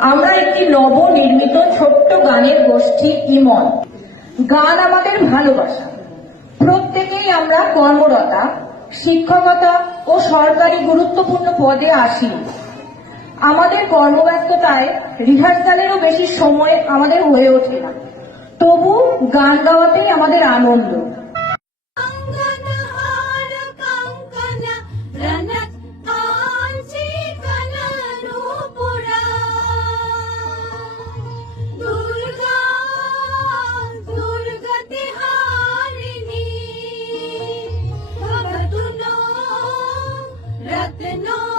আমরা একটি নবনির্মিত ছোট্ট গানের গোষ্ঠী ইমন। গান আমাদের ভালোবাসা। প্রত্যেকেই আমরা কর্মরতা, শিক্ষকতা ও সরকারি গুরুত্বপূর্ণ পদে আসি। আমাদের কর্মব্যস্ততায় রিহার্সালেরও বেশি সময় আমাদের হয়ে ওঠে না, তবু গান গাওয়াতেই আমাদের আনন্দ। No